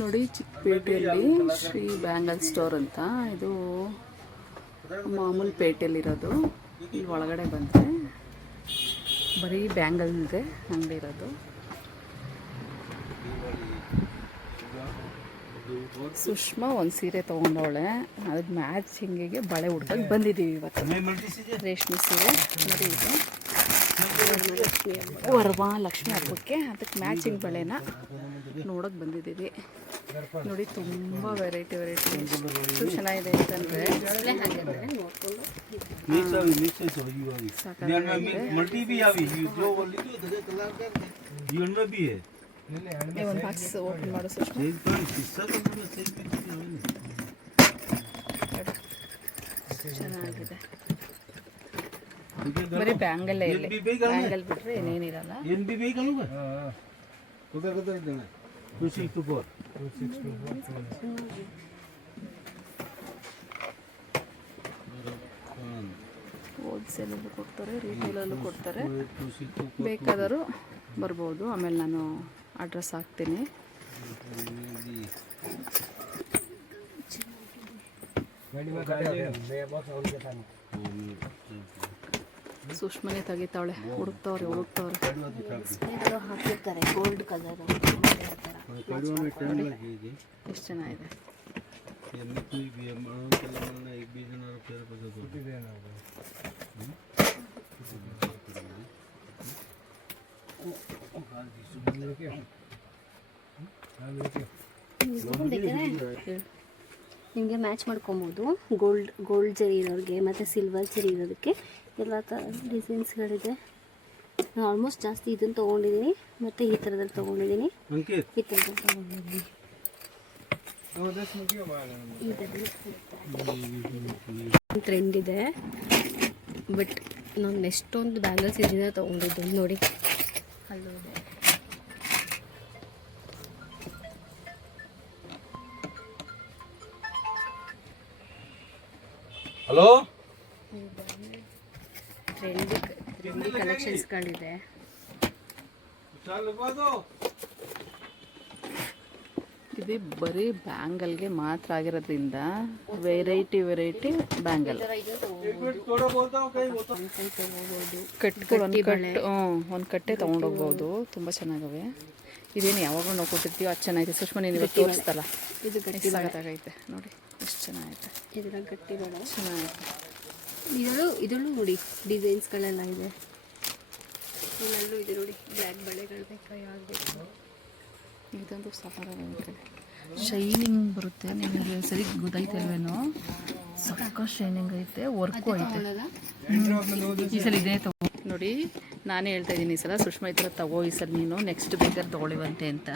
ನೋಡಿ, ಚಿಕ್ಕಪೇಟೆಯಲ್ಲಿ Shri bangle store ಅಂತ. ಇದು ಮಾಮೂಲು ಪೇಟೆಯಲ್ಲಿರೋದು. ಇಲ್ಲಿ ಒಳಗಡೆ ಬಂದರೆ ಬರೀ ಬ್ಯಾಂಗಲ್ದೆ ಅಂಗಡಿ ಇರೋದು. ಸುಷ್ಮಾ ಒಂದು ಸೀರೆ ತೊಗೊಂಡವಳೆ, ಅದ್ರ ಮ್ಯಾಚಿಂಗಿಗೆ ಬಳೆ ಹುಡ್ಕಕ್ಕೆ ಬಂದಿದ್ದೀವಿ ಇವತ್ತು. ರೇಷ್ಮೆ ಸೀರೆ ನೋಡಿ, ಇದು ವರಮಹಾಲಕ್ಷ್ಮಿ ಹಬ್ಬಕ್ಕೆ ಅದಕ್ಕೆ ಮ್ಯಾಚಿಂಗ್ ಬಳೆನ ನೋಡೋಕೆ ಬಂದಿದ್ದೀವಿ. ನೋಡಿ, ತುಂಬ ವೆರೈಟಿ ಎಷ್ಟು ಚೆನ್ನಾಗಿದೆ ಅಂತಂದರೆ ಒಂದು ಬಾಕ್ಸ್ ಓಪನ್ ಮಾಡೋ ಚೆನ್ನಾಗಿದೆ. ಬರೀ ಬ್ಯಾಂಗಲ್ಲೇ ಇಲ್ಲಿ, ಬ್ಯಾಂಗಲ್ ಬಿಟ್ಟರೆ ಏನೇನಿರಲ್ಲ. ಹೋಲ್ಸೇಲಲ್ಲೂ ಕೊಡ್ತಾರೆ, ರಿಟೇಲಲ್ಲೂ ಕೊಡ್ತಾರೆ. ಬೇಕಾದರೂ ಬರ್ಬೋದು. ಆಮೇಲೆ ನಾನು ಅಡ್ರೆಸ್ ಹಾಕ್ತೀನಿ. ಸುಷ್ಮನೆ ತೆಗಿತಾವಳೆ, ಹುಡುಕ್ತವ್ರೆ ಹಾಕಿರ್ತಾರೆ ಗೋಲ್ಡ್ ಕಲರ್. ಎಷ್ಟು ಚೆನ್ನಾಗಿದೆ. ನಿಮಗೆ ಮ್ಯಾಚ್ ಮಾಡ್ಕೊಬೋದು. ಗೋಲ್ಡ್ ಜರಿ ಇರೋರಿಗೆ ಮತ್ತು ಸಿಲ್ವರ್ ಜರಿ ಇರೋದಕ್ಕೆ ಎಲ್ಲ ಥರ ಡಿಸೈನ್ಸ್ಗಳಿದೆ. ನಾನು ಆಲ್ಮೋಸ್ಟ್ ಜಾಸ್ತಿ ಇದನ್ನು ತೊಗೊಂಡಿದ್ದೀನಿ ಮತ್ತು ಈ ಥರದಲ್ಲಿ ತೊಗೊಂಡಿದ್ದೀನಿ. ಈ ಥರದಲ್ಲಿ ತೊಗೊಂಡಿದ್ದೀನಿ. ಟ್ರೆಂಡ್ ಇದೆ, ಬಟ್ ನಾನು ಎಷ್ಟೊಂದು ಬ್ಯಾಂಗಲ್ಸ್ ಇದನ್ನ ತೊಗೊಂಡಿದ್ದೆ ನೋಡಿ. ಅಲ್ಲೋದೆ ಹಲೋ, ಟ್ರೆಂಡಿ ಕಲೆಕ್ಷನ್ಸ್ಗಳಿದೆ. ಇದು ಬರೀ ಬ್ಯಾಂಗಲ್ಗೆ ಮಾತ್ರ ಆಗಿರೋದ್ರಿಂದ ವೆರೈಟಿ ಬ್ಯಾಂಗಲ್. ಒಂದು ಕಟ್ಟೆ ತೊಗೊಂಡೋಗ್ಬೋದು. ತುಂಬ ಚೆನ್ನಾಗವೆ. ಇದೇನು ಯಾವಾಗ ನಾವು ಕೊಟ್ಟಿರ್ತೀವಿ ಅದು ಚೆನ್ನಾಗಿದೆ. ಸುಷ್ಮಾ ನೀನು ತೋರಿಸ್ತಲ್ಲ, ಇದು ಗಟ್ಟಿ ಸಾಕಾಗೈತೆ ನೋಡಿ, ಎಷ್ಟು ಚೆನ್ನಾಗೈತೆ. ಇದರ ಗಟ್ಟಿ ಬೇಡ, ಚೆನ್ನಾಗೈತೆ. ಇದರಲ್ಲೂ ನೋಡಿ ಡಿಸೈನ್ಸ್ಗಳೆಲ್ಲ ಇದೆ. ಇದರಲ್ಲೂ ಇದೆ ನೋಡಿ, ಬ್ಲ್ಯಾಕ್ ಬಳೆಗಳು ಬೇಕಾ ಯಾವುದು. ಇದಂತೂ ಸಾಕಾಗೈತೆ. ಶೈನಿಂಗ್ ಬರುತ್ತೆ. ನಿಮಗೆ ಸರಿ ಗೊತ್ತಾಯ್ತು ಅಲ್ವೇನೋ, ಸಕ್ಕ ಶೈನಿಂಗ್ ಐತೆ, ವರ್ಕು ಐತೆ. ಈ ಸಲ ಇದೇ ತಗೋ ನೋಡಿ. ನಾನೇ ಹೇಳ್ತಾ ಇದ್ದೀನಿ, ಈ ಸಲ ಸುಷ್ಮಾ ಈ ಥರ ತಗೋ, ಈ ಸಲ ನೀನು ನೆಕ್ಸ್ಟ್ ಬೇಕಾದ್ರೆ ತೊಗೊಳ್ಳಿವಂತೆ ಅಂತ.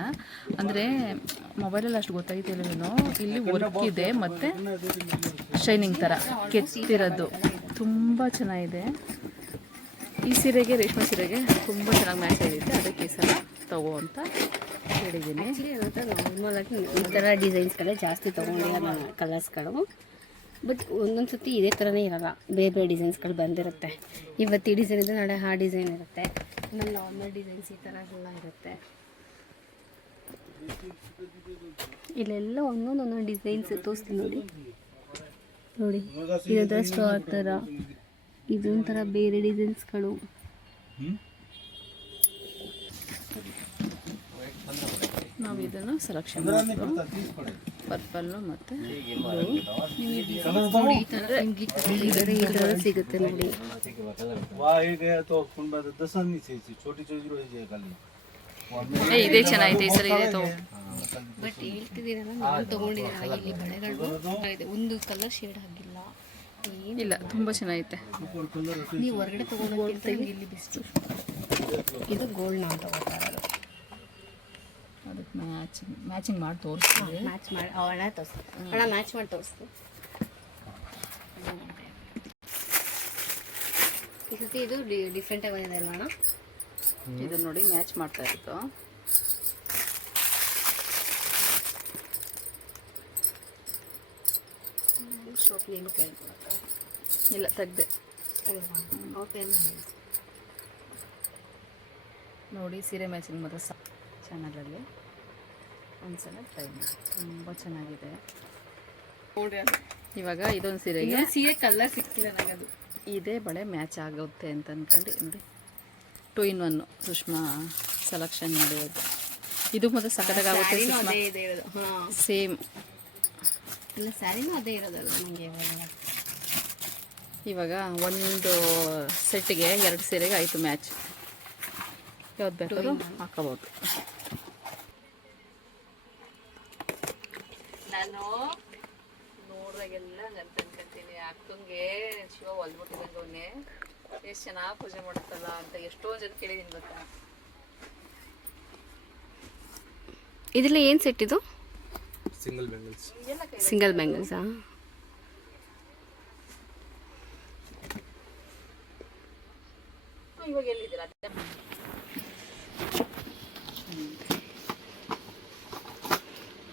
ಅಂದರೆ ಮೊಬೈಲಲ್ಲಿ ಅಷ್ಟು ಗೊತ್ತಾಯ್ತು ಅಲ್ವೇನೋ, ಇಲ್ಲಿ ವರ್ಕ್ ಇದೆ ಮತ್ತು ಶೈನಿಂಗ್ ಥರ ಕೆತ್ತಿರೋದು ತುಂಬ ಚೆನ್ನಾಗಿದೆ. ಈ ಸೀರೆಗೆ, ರೇಷ್ಮೆ ಸೀರೆಗೆ ತುಂಬ ಚೆನ್ನಾಗಿ ಮ್ಯಾಚ್ ಆಗೈತೆ. ಅದಕ್ಕೆ ಈ ಸಲ ತಗೋ ಅಂತ ಹೇಳಿದ್ದೀನಿ. ನಾರ್ಮಲಾಗಿ ಈ ಥರ ಡಿಸೈನ್ಸ್ಗಳೇ ಜಾಸ್ತಿ ತೊಗೊಂಡಿಲ್ಲ ಕಲರ್ಸ್ಗಳು. ಬಟ್ ಒಂದೊಂದು ಸರ್ತಿ ಇದೇ ಥರನೇ ಇರೋಲ್ಲ, ಬೇರೆ ಡಿಸೈನ್ಸ್ಗಳು ಬಂದಿರುತ್ತೆ. ಇವತ್ತು ಈ ಡಿಸೈನ್ ಇದೆ, ನಾಳೆ ಆ ಡಿಸೈನ್ ಇರುತ್ತೆ. ಆಮೇಲೆ ನಾರ್ಮಲ್ ಡಿಸೈನ್ಸ್ ಈ ಥರ ಎಲ್ಲ ಇರುತ್ತೆ. ಇಲ್ಲೆಲ್ಲ ಒಂದೊಂದು ಡಿಸೈನ್ಸ್ ತೋರಿಸ್ತೀನಿ ನೋಡಿ. ಇದರ ಸ್ಟಾರ್ ಥರ, ಇದೊಂಥರ ಬೇರೆ ಡಿಸೈನ್ಸ್ಗಳು. ನಾವು ಇದನ್ನು ಸೆಲೆಕ್ಷನ್ ಮಾಡೋದು, ಪರ್ಪಲ್ಲು ಮತ್ತು ಸಿಗುತ್ತೆ ನೋಡಿ. ಇದೇ ಚೆನ್ನಾಗಿದೆ. ಈ ಸಲ ಇದೆ ತಗೋ. ಬಟ್ ಹೇಳ್ತಿದ್ದೀರಲ್ಲ, ನಾನು ತೊಗೊಂಡಿದ್ದೀರಲ್ಲ, ಇಲ್ಲಿ ಬಳೆಗಳು ಇದೆ. ಒಂದು ಕಲರ್ ಶೇಡ್ ಆಗಿಲ್ಲ, ಇಲ್ಲ ತುಂಬ ಚೆನ್ನಾಗೈತೆ. ನೀವು ಹೊರಗಡೆ ತೊಗೊಂಡೋಗಿಂತ ಇಲ್ಲಿ ಬೆಸ್ಟು. ಇದು ಗೋಲ್ಡ್ ನಾನು ತೊಗೊಳ್ತಾ ಇರೋದು. ಅದಕ್ಕೆ ಮ್ಯಾಚಿಂಗ್ ಮಾಡಿ ತೋರಿಸ್ತೀವಿ. ಮ್ಯಾಚ್ ಮಾಡಿ ಅಣ್ಣ ತೋರಿಸ್ತೀನಿ, ಅಣ್ಣ ಮ್ಯಾಚ್ ಮಾಡಿ ತೋರಿಸ್ತೀನಿ. ಈ ಸತಿ ಇದು ಡಿಫ್ರೆಂಟಾಗಿ ಬಂದಿದೆ ಅಲ್ವಾ ಅಣ್ಣ? ಇದನ್ನು ನೋಡಿ ಮ್ಯಾಚ್ ಮಾಡ್ತಾ ಇತ್ತು. ಶಾಪ್ ನೇಮ್ ಕೇಳ್ಬೋದು. ಇಲ್ಲ ತೆಗ್ದೆ ಓಕೆ ನೋಡಿ. ಸೀರೆ ಮ್ಯಾಚಿಂಗ್ ಮಾತ್ರ ಚಾನಲಲ್ಲಿ ಒಂದ್ಸಲ ಟ್ರೈ ಮಾಡಿ, ತುಂಬ ಚೆನ್ನಾಗಿದೆ. ಇವಾಗ ಇದೊಂದು ಸೀರೆಗೆ ಸೀರೆ ಕಲರ್ ಸಿಕ್ಕಿಲ್ಲ ನನಗದು. ಇದೇ ಬಳೆ ಮ್ಯಾಚ್ ಆಗುತ್ತೆ ಅಂತ ಅಂದ್ಕೊಂಡು ನೋಡಿ 2 in 1 ಸುಷ್ಮಾ ಸೆಲೆಕ್ಷನ್ ಮಾಡಿರೋದು. ಇದು ಮತ್ತೆ ಸಖತ್ತಾಗುತ್ತೆ ಸುಷ್ಮಾ, ಸೇಮ್ ಇಲ್ಲ ಸ್ಯಾರಿನೂ ಅದೇ ಇರೋದಲ್ಲ ನನಗೆ. ಇವಾಗ ಒಂದು ಸೆಟ್ಗೆ 2 ಸೀರೆಗೆ ಆಯಿತು ಮ್ಯಾಚ್. ಯಾವ್ದು ಬೇಕಾದ್ರೂ ಹಾಕೋಬೋದು. ನಾನು ನೋಡ್ದಾಗೆಲ್ಲ ಅನ್ಕೊಂತೀನಿ ಅಕ್ಕಂಗೆ ಶಿವ ಹೊಲ್ಬಿಟ್ಟಿದಂಗೆ ಎಷ್ಟು ಚೆನ್ನಾಗಿ ಪೂಜೆ ಮಾಡುತ್ತಲ್ಲ ಅಂತ ಎಷ್ಟೊಂದು ಜನ ಕೇಳಿದೀನಿ ಗೊತ್ತಾ. ಇದೆಲ್ಲ ಏನು ಸೆಟ್ ಇದು? Single bangles. ಸಿಂಗಲ್ ಬ್ಯಾಂಗಲ್ಸಾ? ಇವಾಗ ಎಲ್ಲಿದ್ದೀರಾ?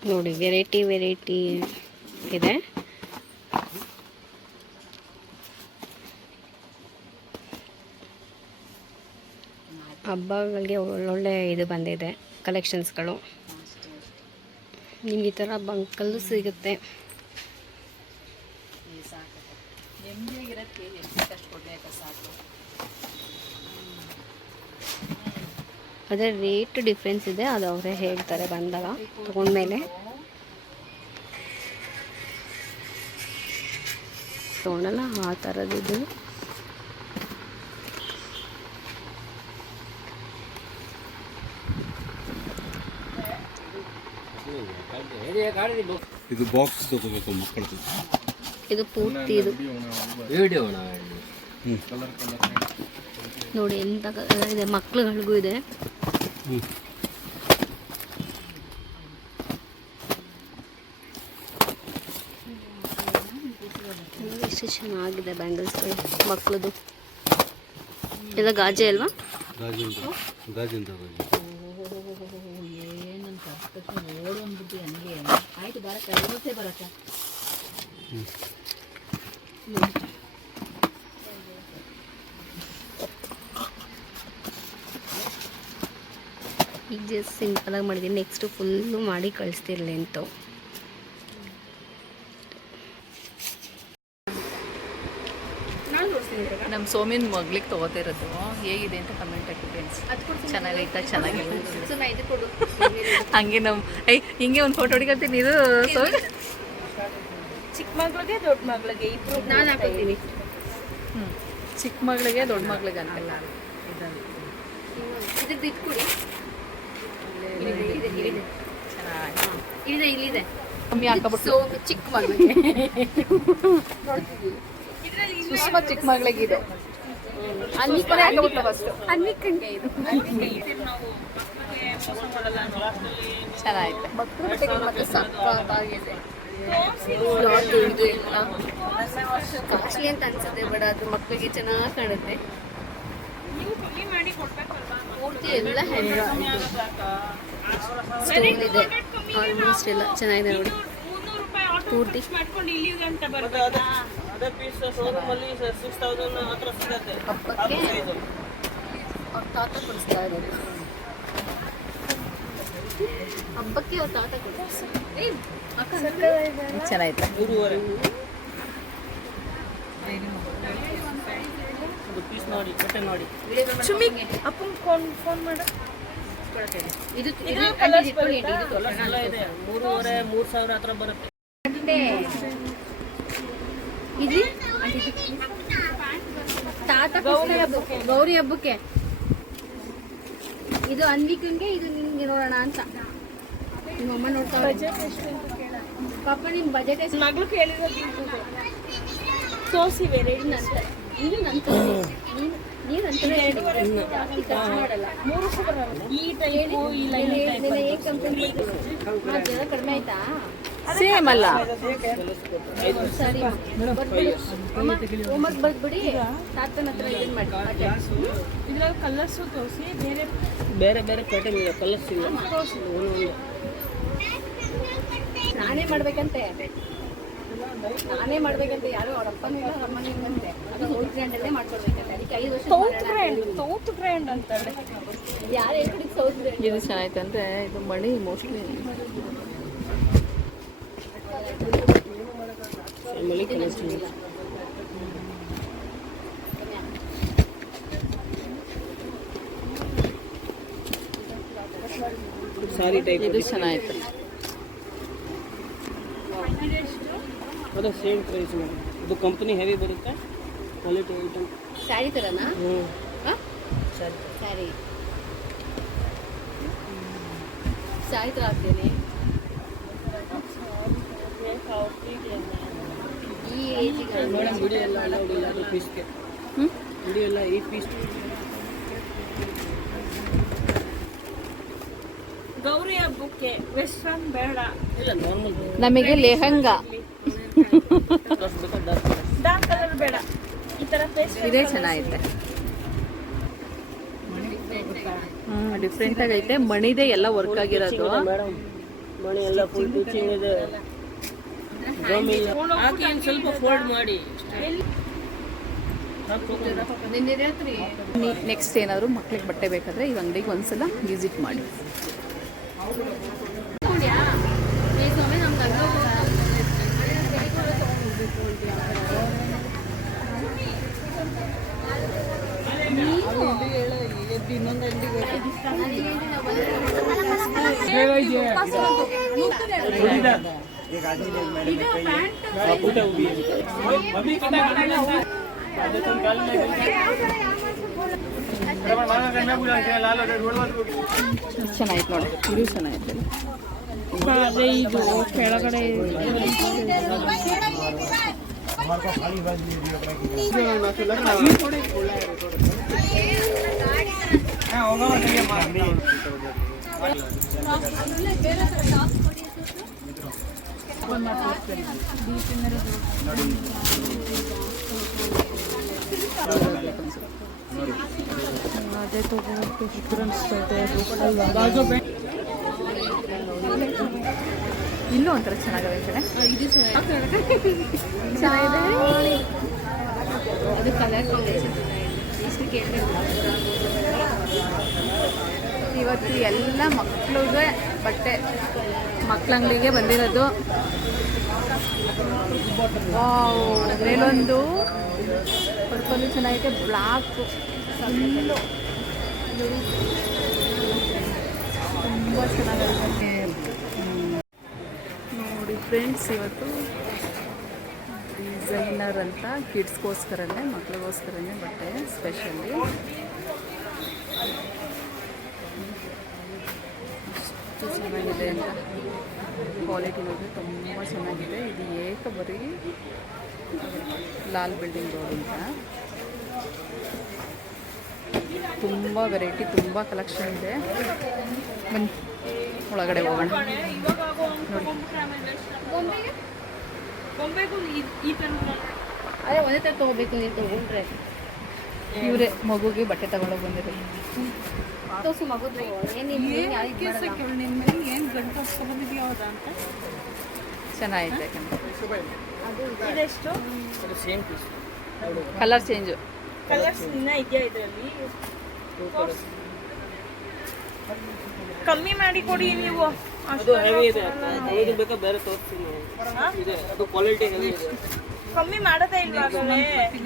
ನೋಡಿ ವೆರೈಟಿ ಇದೆ. ಹಬ್ಬಗಳಿಗೆ ಒಳ್ಳೊಳ್ಳೆ ಇದು ಬಂದಿದೆ ಕಲೆಕ್ಷನ್ಸ್ಗಳು. ನಿಮ್ಗೆ ಈ ಥರ ಬಂಕಲ್ಲು ಸಿಗುತ್ತೆ. ನೆಮ್ಮದಿಯಾಗಿರೋಕ್ಕೆ ಎಷ್ಟು ಕಷ್ಟ ಕೊಡಬೇಕು ಸಾಕು. ಅದೇ ರೇಟ್ ಡಿಫ್ರೆನ್ಸ್ ಇದೆ, ಅದು ಅವರೇ ಹೇಳ್ತಾರೆ ಬಂದಾಗ ತೊಗೊಂಡ್ಮೇಲೆ. ತೊಗೊಳಲ್ಲ ಆ ಥರದ್ದು. ಇದು ಬಾಕ್ಸ್ ತಗೋಬೇಕು ಮಕ್ಕಳದು. ಇದು ಪೂರ್ತಿ ಇದು ನೋಡಿ ಎಂತ ಕಲರ್ ಇದೆ. ಮಕ್ಳುಗಳಿಗೂ ಇದೆ. ಎಷ್ಟು ಚೆನ್ನಾಗಿದೆ ಬ್ಯಾಂಗಲ್ಸ್ಗಳು ಮಕ್ಕಳದು. ಎಲ್ಲ ಗಾಜೆ ಅಲ್ವಾ? ಗಾಜಿಂದ ಏನಂತ ಓಡೋಂದ್ಬಿಟ್ಟು ಹಂಗೆ ಆಯ್ತು. ಬರಕ್ಕ ಇವತ್ತೇ ಬರಕ್ಕ. ಈಗ ಜಸ್ಟ್ ಸಿಂಪಲಾಗಿ ಮಾಡಿದ್ದೀನಿ. ನೆಕ್ಸ್ಟು ಫುಲ್ಲು ಮಾಡಿ ಕಳಿಸ್ತಿರ್ಲಿ ಅಂತ. ನಮ್ಮ ಸೋಮಿನ ಮಗ್ಲಿಗೆ ತೊಗೋತಿರೋದು ಹೇಗಿದೆ ಅಂತ ಕಮೆಂಟ್ ಹಾಕಿ ಫ್ರೆಂಡ್ಸ್. ಚೆನ್ನಾಗೈತಾ? ಚೆನ್ನಾಗಿಲ್ಲ. ಹಂಗೆ ಹಿಂಗೆ ಒಂದು ಫೋಟೋ ಹೊಡಿಕತ್ತೀನಿ. ಇದು ಸೋಮಿ ಚಿಕ್ಕ ಮಗಳಿಗೆ ದೊಡ್ಡ ಮಗಳಿಗೆ ಇಬ್ರು ನಾನು ಹಾಕೋತೀನಿ. ಚಿಕ್ಕ ಮಗಳಿಗೆ ದೊಡ್ಡ ಮಗಳಿಗೆ ಅಂತಲ್ಲ. ಇದ್ರದ್ದು ಇದು ಕೊಡಿ. ಇಲ್ಲಿದೆ ಕಮ್ಮಿ ಹಾಕಬಿಟ್ಟು ಚಿಕ್ಕ ಮಗಳಿಗೆ ಸುಷ್ಮಾ ಚಿಕ್ಕ ಮಗಳಿಗೆ ಇದು ಅನ್ನಿಕ್ಕಂಗೆ ಇದು ಚೆನ್ನಾಗೈತೆ. ಮಕ್ಕಳು ಮತ್ತೆ ಸಕ್ಕತ್ತಾಗಿದೆ. ಕಾಸ್ಟ್ಲಿ ಅಂತ ಅನ್ಸುತ್ತೆ, ಬಟ್ ಅದು ಮಕ್ಕಳಿಗೆ ಚೆನ್ನಾಗಿ ಕಾಣುತ್ತೆ. ಪೂರ್ತಿ ಎಲ್ಲ ಸ್ಟೋನ್ ಇದೆ. ಆಲ್ಮೋಸ್ಟ್ ಎಲ್ಲ ಚೆನ್ನಾಗಿದೆ ನೋಡಿ. ಪೂರ್ತಿ ಹಬ್ಬಕ್ಕೆ ಅವ್ರ ತಾತ ಕೊಡಿಸ್ತಾ ಇರೋದು. ಹಬ್ಬಕ್ಕೆ ಅವ್ರ ತಾತ ಕೊಡಿಸ್ತಾರೆ. ಚೆನ್ನಾಗೈತೆ. ಚುಮ್ಮಿ ಅಪ್ಪಂಗೆ ಫೋನ್ ಮಾಡ. ಇದು ಇದೆ 3,500-3,000 ಹತ್ರ ಬರುತ್ತೆ. ಇದು ತಾತ ಗೌರಿ ಹಬ್ಬಕ್ಕೆ. ಇದು ಅನ್ವಿಕಂಗೆ, ಇದು ನಿಮ್ಗೆ ನೋಡೋಣ ಅಂತ. ನಿಮ್ಮ ಅಮ್ಮ ನೋಡ್ತಾ ಪಾಪ ನಿಮ್ ಬಜೆಟ್ ಎಷ್ಟು? ಮಗಳು ಕೇಳಿರೋದು ತೋರಿಸಿ ಬೇರೆ ಇದು ನಂತರ ನೀವು ನಂತರ ಜಾಸ್ತಿ ಖರ್ಚು ಮಾಡಲ್ಲ. 3 ವರ್ಷ ಬರಲ್ಲ ಈ ಟೈಪು ಈ ಲೈನ್ ಏನ್ ಕಂಪನಿ ಜನ ಕಡಿಮೆ ಆಯ್ತಾ? ಸೇಮ್ ಅಲ್ಲ. ಸರಿ ಹೋಮಕ್ ಬರ್ದ್ಬಿಡಿ. ತಾತನ ಹತ್ರ ಏನ್ ಮಾಡಿ ಇದ್ರಲ್ಲಿ ಕಲರ್ಸು ತೋರಿಸಿ ಬೇರೆ ಬೇರೆ ಪ್ಯಾಟರ್ನ್ ಇದೆ. ಕಲರ್ಸ್ ಇಲ್ಲ ತೋರಿಸಿ. ನಾನೇ ಮಾಡ್ಬೇಕಂತೆ ಯಾರು ಅವ್ರ ಅಪ್ಪನೂ ಇಲ್ಲ ಅವ್ರ ಅಮ್ಮನೂ ಇಲ್ಲಂತೆ. ಅದು ಹೋಲ್ ಗ್ರ್ಯಾಂಡ್ ಅಲ್ಲೇ ಮಾಡ್ಕೊಡ್ಬೇಕಂತೆ. ಅದಕ್ಕೆ 5 ವರ್ಷ ಸೌತ್ ಬ್ರ್ಯಾಂಡ್ ಅಂತಾರೆ. ಯಾರು ಹೇಳ್ಕೊಡಿ ಇದು ಚೆನ್ನಾಯ್ತು ಅಂದರೆ ಇದು ಮಣಿ ಮೋಸ್ಟ್ಲಿ ಸಾರಿ ಟೈಪ್ ಇದು ಚೆನ್ನಾಯ್ತು. ಅದು ಸೇಮ್ ಪ್ರೈಸ್ ಮೇಡಮ್. ಇದು ಕಂಪನಿ ಹೆವಿ ಬರುತ್ತೆ, ಕ್ವಾಲಿಟಿ ಐಟಮ್. ಸ್ಯಾರಿ ಥರನಾ? ಹಾಂ ಸರಿ ಸ್ಯಾರಿ ಸ್ಯಾರಿ ಥರ ಹಾಕ್ತೀನಿ. ಈ ಏಜಿಗೆ ಮೇಡಮ್ ಬಿಡಿ ಎಲ್ಲ ಅಲೌಡಿಲ್ಲ, ಅದು ಪೀಸ್ಗೆ ಬಿಡಿ ಎಲ್ಲ ಈ ಪೀಸ್. ಗೌರಿ ಹಬ್ಬಕ್ಕೆ ವೆಸ್ಟರ್ನ್ ಬೇಡ, ಇಲ್ಲ ನಾರ್ಮಲ್ ನಮಗೆ ಲೆಹಂಗಾ ಡಾರ್ಕ್ ಕಲರ್ ಬೇಡ, ಈ ಥರ ಪೇಸ್ಟ್ ಇದೇ ಚೆನ್ನಾಗೈತೆ. ಡಿಫ್ರೆಂಟ್ ಆಗೈತೆ. ಮಣಿದೇ ಎಲ್ಲ ವರ್ಕ್ ಆಗಿರೋದು. ಮೇಡಮ್. ಮಣಿ ಎಲ್ಲ ಫುಲ್ ಟೀಚಿಂಗ್ ಇದೆ. ಹಾಕಿ ಒಂದು ಸ್ವಲ್ಪ ಫೋಲ್ಡ್ ಮಾಡಿ. ನೆಕ್ಸ್ಟ್ ಏನಾದರೂ ಮಕ್ಳಿಗೆ ಬಟ್ಟೆ ಬೇಕಾದರೆ ಈ ಅಂಗಡಿಗೆ ಒಂದ್ಸಲ ವಿಸಿಟ್ ಮಾಡಿ. ಚೆನ್ನಾಗಿತ್ತು ನೋಡಿ, ಇದು ಚೆನ್ನಾಗಿತ್ತು. ಅದೇ ಇದು ಕೆಳಗಡೆ ಅದೇ ತಗೋಬೇಕು. ಇನ್ನೂ ಒಂಥರ ಚೆನ್ನಾಗವೆ ಕಡೆ. ಇದು ಚೆನ್ನಾಗಿದೆ. ಅದು ಕಲರ್ ಕಾಂಬಿನೇಷನ್ ಎಷ್ಟು ಕೇಳಬೇಕು. ಇವತ್ತು ಎಲ್ಲ ಮಕ್ಕಳಿಗೆ ಬಟ್ಟೆ, ಮಕ್ಕಳ ಅಂಗಡಿಗೆ ಬಂದಿರೋದು. ಮೇಲೊಂದು ಪರ್ಪಲ್ ಚೆನ್ನಾಗಿದೆ, ಬ್ಲಾಕ್ ಫುಲ್ಲು ತುಂಬ ಚೆನ್ನಾಗಿದೆ ನೋಡಿ ಫ್ರೆಂಡ್ಸ್. ಇವತ್ತು ಡಿಸೈನರ್ ಅಂತ ಕಿಡ್ಸ್ಗೋಸ್ಕರನೇ, ಮಕ್ಳಿಗೋಸ್ಕರನೇ ಬಟ್ಟೆ ಸ್ಪೆಷಲಿ. ಎಷ್ಟು ಚೆನ್ನಾಗಿದೆ ಅಂತ ಕ್ವಾಲಿಟಿ ನೋಡಿ, ತುಂಬ ಚೆನ್ನಾಗಿದೆ. ಇದು ಏಕಬರಿ ಲಾಲ್ ಬಿಲ್ಡಿಂಗ್ ರೋಡ್ ಅಂತ. ತುಂಬ ವೆರೈಟಿ, ತುಂಬ ಕಲೆಕ್ಷನ್ ಇದೆ. ಬನ್ನಿ ಒಳಗಡೆ ಹೋಗೋಣ ನೋಡಿ. ಅದೇ ಒಂದೇ ಥರ ತೊಗೋಬೇಕು, ನೀವು ತೊಗೊಂಡ್ರೆ. ಇವರೇ ಮಗುಗೆ ಬಟ್ಟೆ ತಗೊಳ್ಳೋಕೆ ಬಂದಿರೋದು. ತೋರಿಸು ಮಗುದು ಏನು ಗಂಟು ಬಂದಿದೆಯಾ ಅಂತ. ಚೆನ್ನಾಗಿದೆ ಯಾಕಂದ್ರೆ ಇದೆಷ್ಟು? Same piece, colour change. Colours ಇನ್ನೂ ಇದೆಯಾ ಇದರಲ್ಲಿ? ಕಮ್ಮಿ ಮಾಡಿ ಕೊಡಿ ನೀವು. ಅದು ಹೆವಿ ಇದೆ, ಅದು ಬೇಕಾ ಬೇರೆ ತೋರಿಸ್ತೀನಿ. ಇದೆ ಅದು ಕ್ವಾಲಿಟಿ ಹೆವಿ ಇದೆ. ಕಮ್ಮಿ ಮಾಡೋದೇ ಇಲ್ವಾ? ಅದರಲ್ಲಿ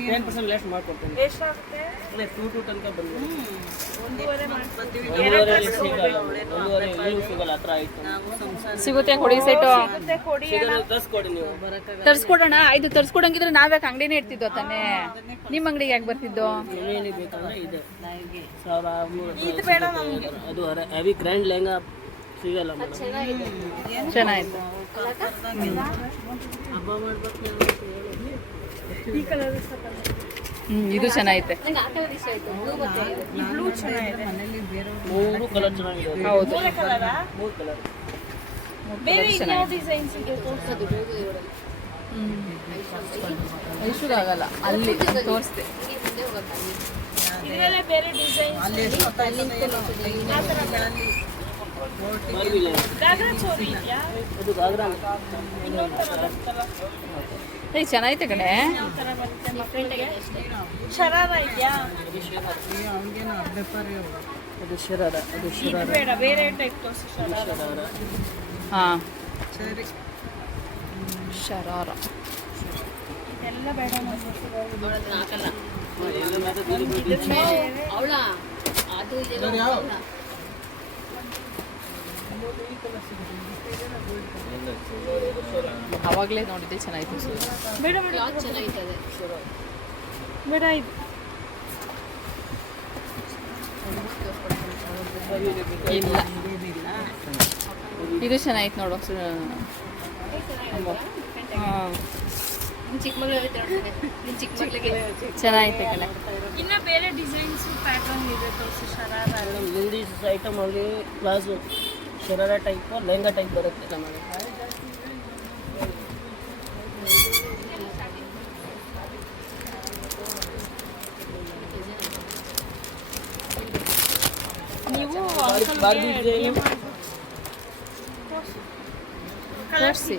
10% ಲೆಸ್ ಮಾಡ್ಕೊಡ್ತೀನಿ. ಎಷ್ಟಾಗುತ್ತೆ? ಅಲ್ಲ 2 ತನಕ ಬಂದಿದೆ. 1.5 ಮಾಡ್ಕೊಡ್ತೀವಿ. 1.5 ಸಿಗಲ್ಲ, ಹತ್ರ ಆಯ್ತು. ಸಿಗುತ್ತೆ ಕೊಡಿ ಸೆಟ್ಟು. ಕೊಡಿ, ತರಿಸ್ಕೊಡಿ ನೀವು. ತರಿಸ್ಕೊಡೋಣ. ಇದು ತರಿಸ್ಕೊಡಂಗಿದ್ರೆ ನಾವ್ಯಾಕೆ ಅಂಗಡಿನೇ ಇರ್ತಿದ್ದೋ ತಾನೇ? ನಿಮ್ಮ ಅಂಗಡಿಗೆ ಯಾಕೆ ಬರ್ತಿದ್ದೋ? ಏನೇನು ಬೇಕಂದ್ರೆ ಇದೆ. ಇದು ಬೇಡ ನಮಗೆ. ಅದು ಹೆವಿ ಗ್ರ್ಯಾಂಡ್ ಲೆಹಂಗಾ ಸಿಗಲ್ಲ ಮೇಡಮ್. ಚೆನ್ನಾಗಿತ್ತು. ಹಬ್ಬ ಮಾಡ್ಬೇಕು. ಈ ಕಲರ್ ಇದು ಚೆನ್ನಾಗೈತೆ. ನಂಗೆ ಆ ಕಲರ್ ಇಷ್ಟ ಆಯಿತು. ಬ್ಲೂ ಚೆನ್ನಾಗಿದೆ. ಮೂರು ಕಲರ್ ಚೆನ್ನಾಗಿದೆ. ಹೌದು, ಮೂರೇ ಕಲರಾ? ಮೂರು ಕಲರ್. ಬೇರೆ ಯಾವ ಡಿಸೈನ್ಸ್ ಇದೆ ತೋರಿಸೋದು? ಐಶ್ವರ್ಯಾಗಲ್ಲ, ಅಲ್ಲಿ ತೋರಿಸ್ದೆ. ಇದರಲ್ಲೇ ಬೇರೆ ಡಿಸೈನ್ಸ್. ಗಾಗ್ರಾ ಚೋರಿ ಇದೆಯಾ? ಅದು ಗಾಗ್ರಾ. ಏಯ್ ಚೆನ್ನಾಗೈತೆ ಕಣೆ. ಶರಾರ ಇದೆಯಾ? ಅದು ಶರಾರ, ಅದು ಶರಾರ. ಬೇಡ, ಬೇರೆ ಟೈಪ್ ತೋರಿಸಿ. ಶರಾರ. ಹಾಂ ಸರಿ, ಶರಾರ ಇದೆಲ್ಲ ಬೇಡ ಅವಳ ಅದು ಅವಾಗಲೇ ನೋಡಿದ್ದೆ ಚೆನ್ನಾಗಿತ್ತು ಸರ್. ಬೇಡ ಬೇಡ ಚೆನ್ನಾಗಿರ್ತದೆ. ಬೇಡ ಇದು ಇಲ್ಲ, ಇದು ಚೆನ್ನಾಗಿತ್ತು ನೋಡು. ಹಾಂ ಚಿಕ್ಕಮಗಳಿಗೆ ಚೆನ್ನಾಗಿತ್ತು ಕಣೆ. ಇನ್ನು ಬೇರೆ ಡಿಸೈನ್ಸ್ ಪ್ಯಾಟರ್ನ್ ಇದೆ ತೋರಿಸಿ. ಶರಾರ ಲೇಡೀಸ್ ಐಟಮ್ ಅಲ್ಲಿ ಪ್ಲಾಜೋ ಶರಾರ ಟೈಪ್ ಲೆಹಂಗಾ ಟೈಪ್ ಬರುತ್ತೆ ನಮಗೆ. ನೀವು ಬಾರ್ಬಿ ಡಿಸೈನ್ ತೋರಿಸಿ.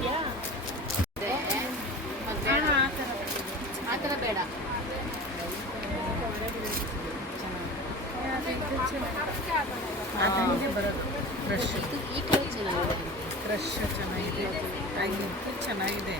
ಆ ಥರ ಬೇಡ. ಫ್ರೆಶ್ ಈ ಕಲರ್ ಚೆನ್ನಾಗಿದೆ. ಫ್ರೆಶ್ ಚೆನ್ನಾಗಿದೆ, ಚೆನ್ನಾಗಿದೆ.